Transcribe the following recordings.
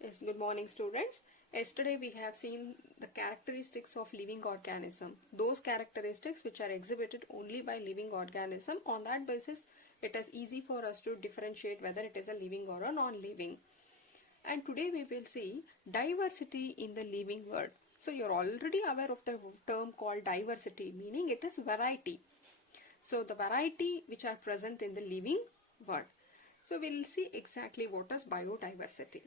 Yes, good morning students. Yesterday we have seen the characteristics of living organism. Those characteristics which are exhibited only by living organism. On that basis, it is easy for us to differentiate whether it is a living or a non-living. And today we will see diversity in the living world. So you're already aware of the term called diversity, meaning it is variety. So the variety which are present in the living world. So we'll see exactly what is biodiversity.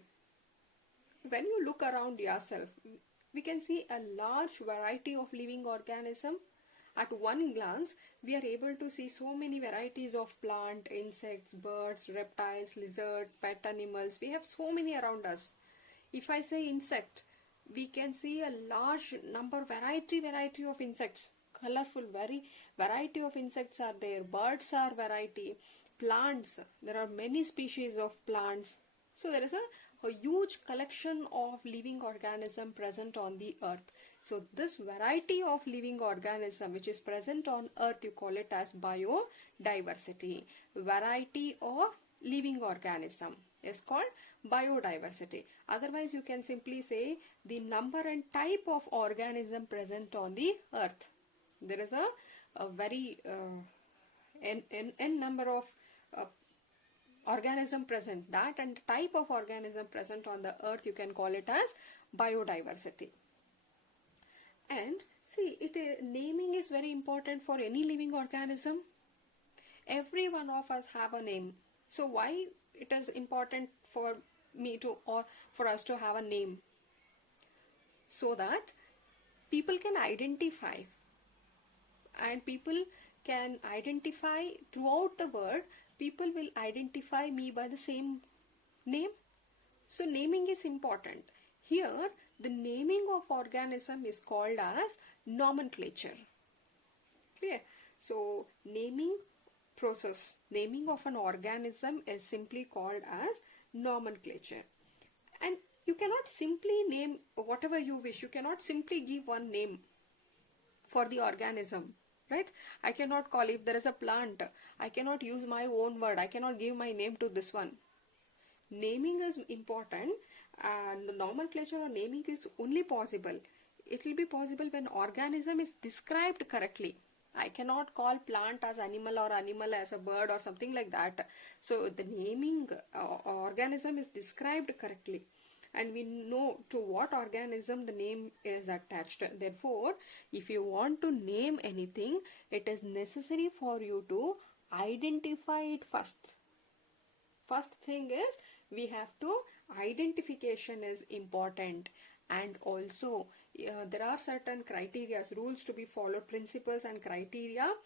When you look around yourself, we can see a large variety of living organisms. At one glance, we are able to see so many varieties of plant, insects, birds, reptiles, lizard, pet animals. We have so many around us. If I say insect, we can see a large number, variety of insects. Colorful, very variety of insects are there. Birds are variety. Plants, there are many species of plants. So there is a huge collection of living organism present on the earth. So this variety of living organism which is present on earth, you call it as biodiversity. Variety of living organism is called biodiversity. Otherwise you can simply say the number and type of organism present on the earth. There is a very n number of organism present, that and type of organism present on the earth, you can call it as biodiversity. And see, naming is very important for any living organism. Every one of us have a name. So why it is important for me to, or for us to have a name? So that people can identify, and people can identify throughout the world. People will identify me by the same name. So naming is important. Here the naming of organism is called as nomenclature. Clear? So naming process, naming of an organism is simply called as nomenclature. And you cannot simply name whatever you wish. You cannot simply give one name for the organism. Right? I cannot call, if there is a plant, I cannot use my own word. I cannot give my name to this one. Naming is important, and the nomenclature or naming is only possible. It will be possible when organism is described correctly. I cannot call plant as animal or animal as a bird or something like that. So the naming organism is described correctly, and we know to what organism the name is attached. Therefore, if you want to name anything, it is necessary for you to identify it first. First thing is, we have to, identification is important. And also there are certain criteria, rules to be followed, principles and criteria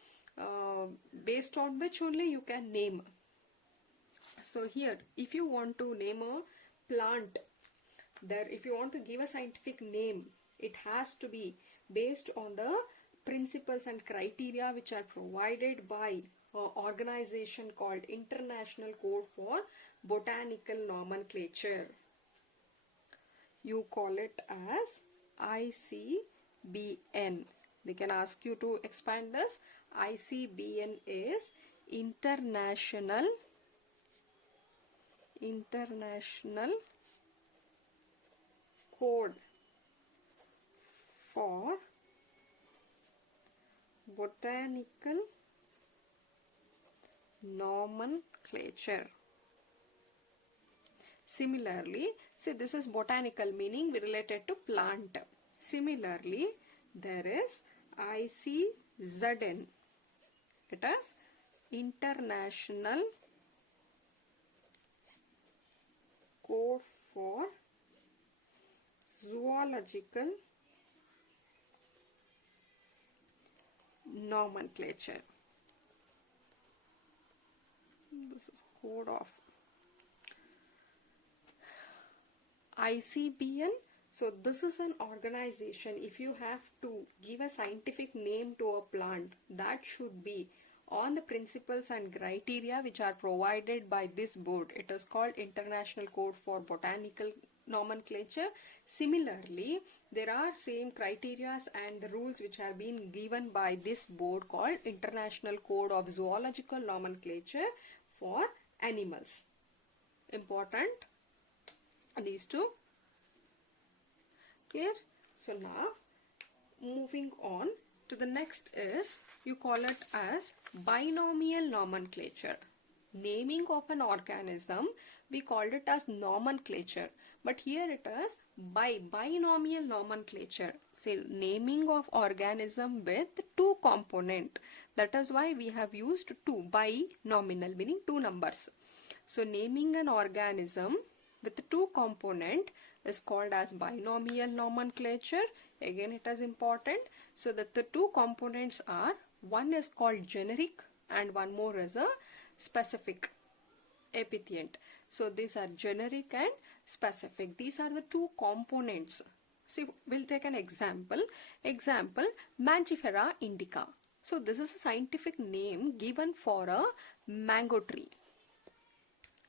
based on which only you can name. So here, if you want to name a plant, there, if you want to give a scientific name, it has to be based on the principles and criteria which are provided by an organization called International Code for Botanical Nomenclature. You call it as ICBN. They can ask you to expand this. ICBN is International Code for Botanical Nomenclature. Similarly, see, this is botanical, meaning related to plant. Similarly, there is ICZN. It is International Code for Zoological Nomenclature. This is code of ICBN. So this is an organization. If you have to give a scientific name to a plant, that should be on the principles and criteria which are provided by this board. It is called International Code for Botanical Nomenclature. Similarly, there are same criteria and the rules which are being given by this board called International Code of Zoological Nomenclature for animals. Important. These two. Clear? So now moving on to the next is, you call it as binomial nomenclature. Naming of an organism, we called it as nomenclature, but here it is binomial nomenclature. Say naming of organism with two component. That is why we have used two, binomial meaning two numbers. So naming an organism with two component is called as binomial nomenclature. Again, it is important. So that the two components are, one is called generic and one more is a specific epithet. So these are generic and specific. These are the two components. See, we'll take an example. Example, Mangifera indica. So this is a scientific name given for a mango tree.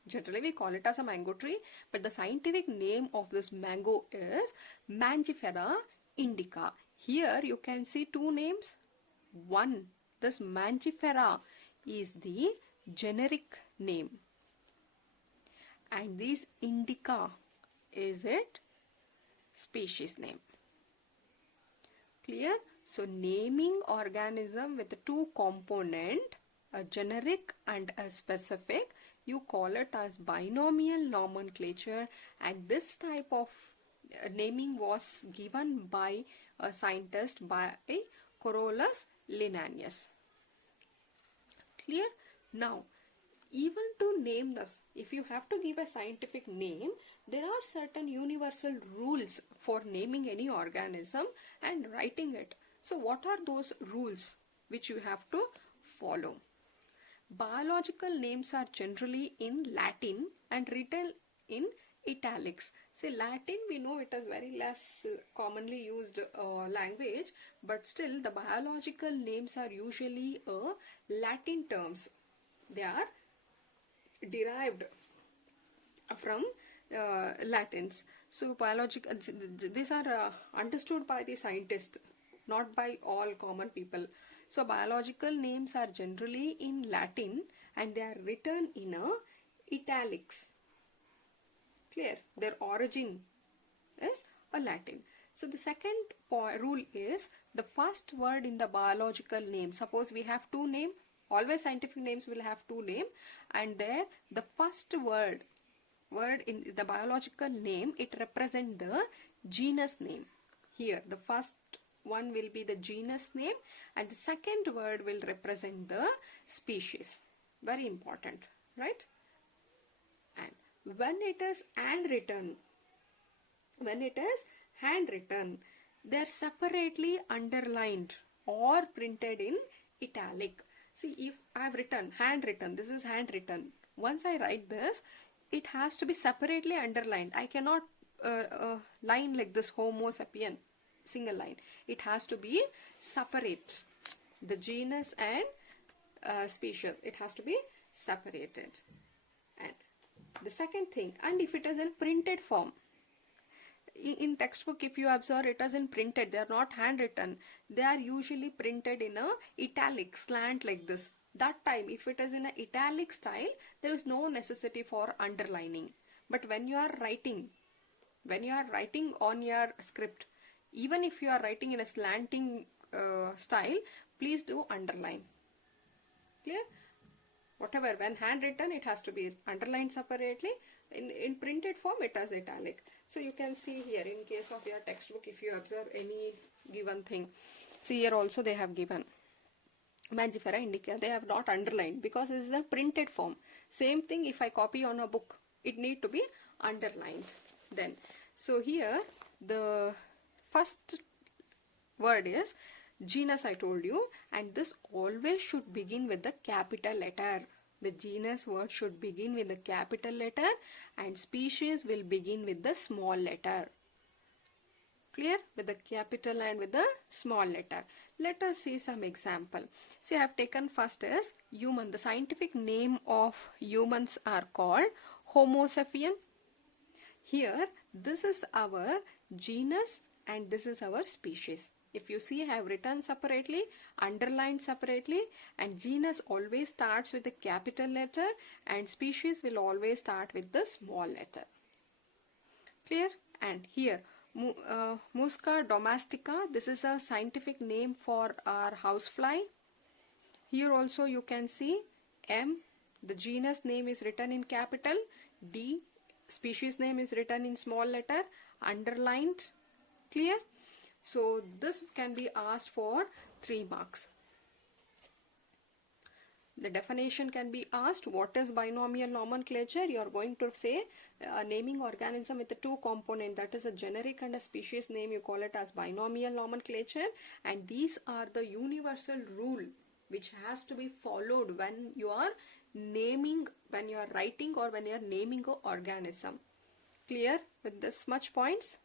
Generally we call it as a mango tree, but the scientific name of this mango is Mangifera indica. Here you can see two names. One, this Mangifera is the generic name, and this indica is it species name. Clear? So naming organism with two component, a generic and a specific, you call it as binomial nomenclature, and this type of naming was given by a scientist, by Carolus Linnaeus. Clear? Now, even to name this, if you have to give a scientific name, there are certain universal rules for naming any organism and writing it. So what are those rules which you have to follow? Biological names are generally in Latin and written in italics. See, Latin, we know it is very less commonly used language, but still the biological names are usually Latin terms. They are derived from Latins. So biological, these are understood by the scientists, not by all common people. So biological names are generally in Latin and they are written in italics. Clear? Their origin is a Latin. So the second rule is, the first word in the biological name. Suppose we have two names. Always scientific names will have two names, and there the first word in the biological name, it represents the genus name. Here the first one will be the genus name and the second word will represent the species. Very important, right? And when it is handwritten, they are separately underlined or printed in italic. See, if I have written handwritten, this is handwritten. Once I write this, it has to be separately underlined. I cannot line like this, Homo sapien, single line. It has to be separate. The genus and species, it has to be separated. And the second thing, and if it is in printed form, in textbook, if you observe, it is in printed, they are not handwritten. They are usually printed in a italic slant like this. That time, if it is in a italic style, there is no necessity for underlining. But when you are writing on your script, even if you are writing in a slanting style, please do underline. Clear? Whatever, when handwritten, it has to be underlined separately. In printed form, it is italic. So you can see here, in case of your textbook, if you observe any given thing, see here also they have given Mangifera indica. They have not underlined because this is a printed form. Same thing if I copy on a book, it need to be underlined. Then, so here the first word is genus, I told you, and this always should begin with the capital letter. The genus word should begin with the capital letter and species will begin with the small letter. Clear? With the capital and with the small letter. Let us see some example. See, I have taken first as human. The scientific name of humans are called Homo sapien. Here, this is our genus and this is our species. If you see, I have written separately, underlined separately, and genus always starts with the capital letter and species will always start with the small letter. Clear? And here, Musca domestica, this is a scientific name for our housefly. Here also you can see M, the genus name is written in capital, D, species name is written in small letter, underlined. Clear? So this can be asked for 3 marks. The definition can be asked, what is binomial nomenclature? You are going to say naming organism with the 2 components, that is a generic and a species name, you call it as binomial nomenclature, and these are the universal rule which has to be followed when you are naming, when you are writing or when you are naming an organism. Clear with this much points?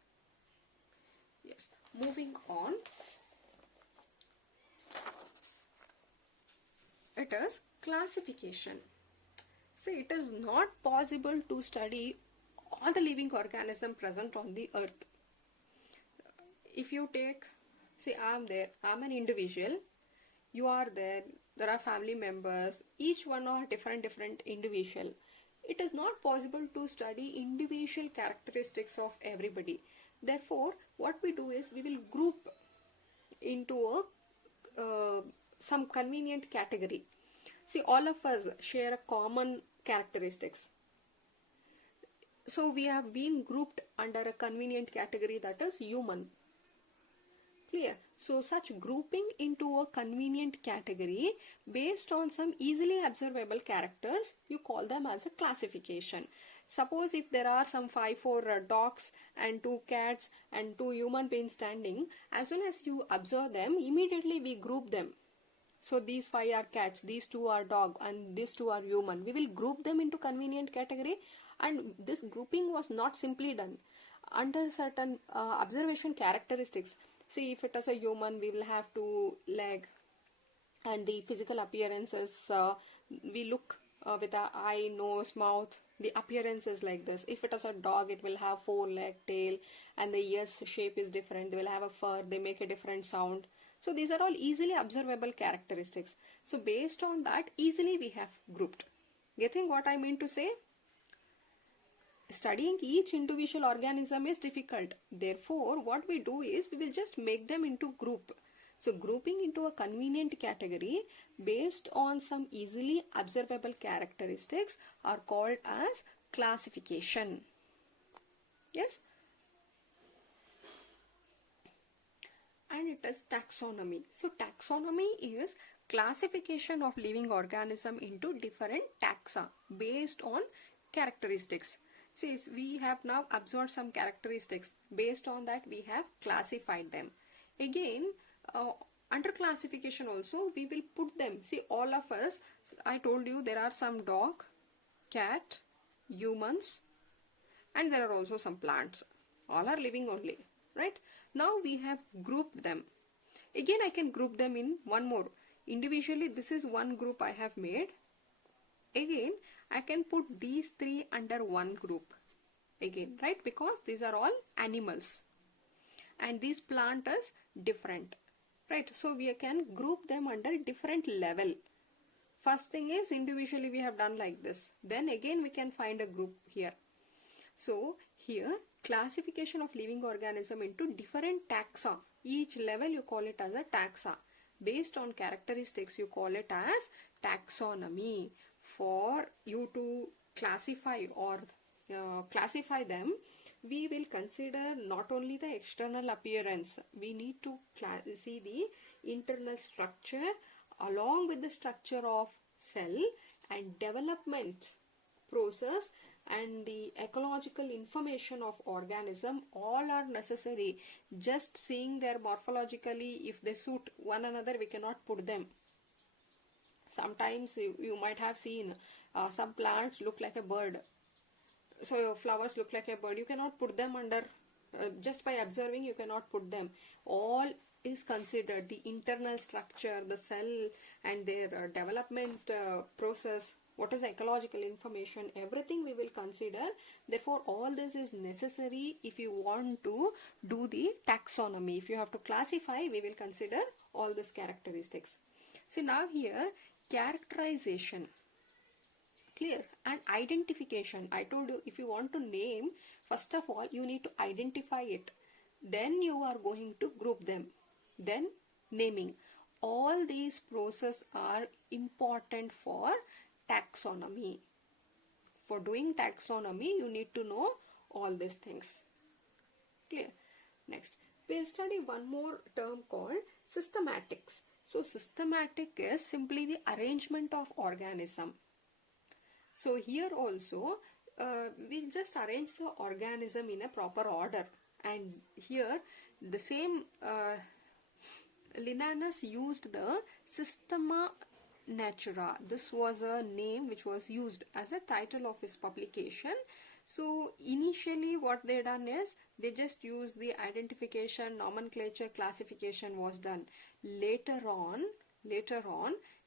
Yes. Moving on. It is classification. See, it is not possible to study all the living organisms present on the earth. If you take, see, I am there, I am an individual, you are there are family members, each one are different individual. It is not possible to study individual characteristics of everybody. Therefore, what we do is we will group into some convenient category. See, all of us share a common characteristics. So we have been grouped under a convenient category, that is human. Clear? So such grouping into a convenient category based on some easily observable characters, you call them as a classification. Suppose if there are some 4 dogs and 2 cats and 2 human beings standing, as soon as you observe them, immediately we group them. So these 5 are cats, these 2 are dog, and these 2 are human. We will group them into convenient category, and this grouping was not simply done under certain observation characteristics. See, if it is a human, we will have 2 legs, and the physical appearances, we look with an eye, nose, mouth, the appearance is like this. If it is a dog, it will have 4 leg, tail, and the ears shape is different. They will have a fur, they make a different sound. So these are all easily observable characteristics. So based on that, easily we have grouped. Getting what I mean to say? Studying each individual organism is difficult. Therefore, what we do is we will just make them into group. So grouping into a convenient category based on some easily observable characteristics are called as classification. Yes? And it is taxonomy. So taxonomy is classification of living organism into different taxa based on characteristics. See, we have now observed some characteristics. Based on that, we have classified them. Again, under classification also, we will put them. See, all of us, I told you there are some dog, cat, humans, and there are also some plants. All are living only, right? Now we have grouped them. Again, I can group them in one more. Individually, this is one group I have made. Again, I can put these 3 under one group. Again, right? Because these are all animals. And this plant is different. Right? So we can group them under different level. First thing is individually we have done like this. Then again we can find a group here. So here classification of living organism into different taxa. Each level you call it as a taxa. Based on characteristics you call it as taxonomy. For you to classify or classify them, we will consider not only the external appearance, we need to see the internal structure along with the structure of cell and development process and the ecological information of organism. All are necessary. Just seeing their morphologically, if they suit one another, we cannot put them. Sometimes you might have seen some plants look like a bird. So flowers look like a bird. You cannot put them under, just by observing you cannot put them. All is considered, the internal structure, the cell and their development process, what is the ecological information, everything we will consider. Therefore, all this is necessary if you want to do the taxonomy. If you have to classify, we will consider all these characteristics. See, now here characterization, clear, and identification. I told you if you want to name, First of all, you need to identify it. Then you are going to group them. Then naming. All these processes are important for taxonomy. For doing taxonomy, you need to know all these things. Clear? Next, we'll study one more term called systematics. So systematic is simply the arrangement of organism. So here also we'll just arrange the organism in a proper order, and here the same Linnaeus used the Systema Naturae. This was a name which was used as a title of his publication. So initially what they done is they just used the identification, nomenclature, classification was done. Later on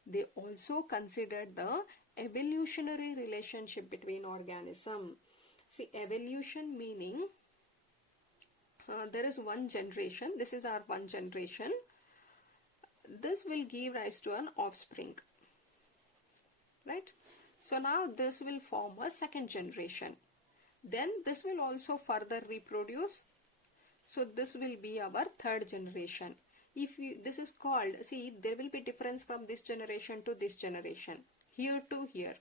they also considered the evolutionary relationship between organism. See, evolution meaning there is one generation. This is our one generation. This will give rise to an offspring, right? So now this will form a second generation. Then this will also further reproduce. So this will be our third generation. If you, this is called, see, there will be difference from this generation to this generation, here to here.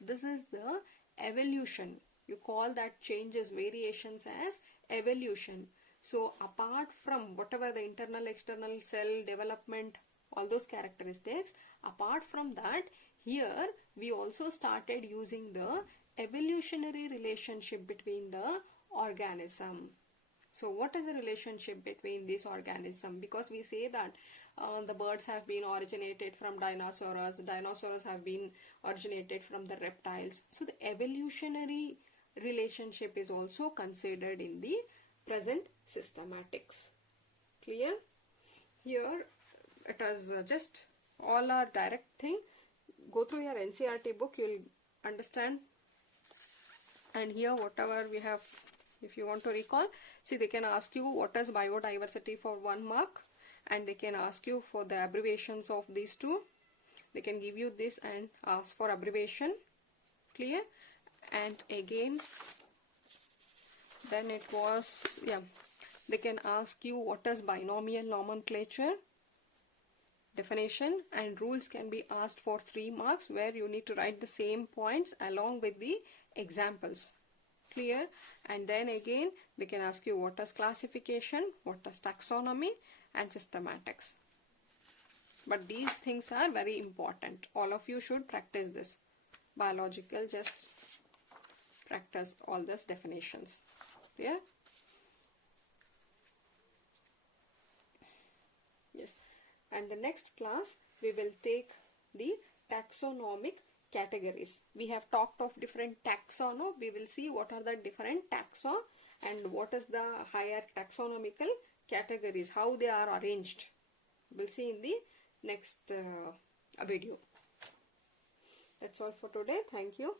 This is the evolution. You call that changes, variations as evolution. So apart from whatever the internal, external, cell development, all those characteristics, apart from that, here we also started using the evolutionary relationship between the organism. So what is the relationship between this organism? Because we say that the birds have been originated from dinosaurs, dinosaurs have been originated from the reptiles. So the evolutionary relationship is also considered in the present systematics. Clear? Here it is just all our direct thing. Go through your NCERT book, you will understand. And here whatever we have, if you want to recall, see, they can ask you what is biodiversity for 1 mark, and they can ask you for the abbreviations of these two. They can give you this and ask for abbreviation. Clear? And again, then it was, yeah, they can ask you what is binomial nomenclature, definition, and rules can be asked for 3 marks, where you need to write the same points along with the examples. Clear? And then again they can ask you what is classification, what is taxonomy, and systematics. But these things are very important. All of you should practice this. Biological, just practice all these definitions. Clear? Yes. And the next class we will take the taxonomic categories. We have talked of different taxono. We will see what are the different taxon and what is the higher taxonomical categories, how they are arranged. We'll see in the next video. That's all for today. Thank you.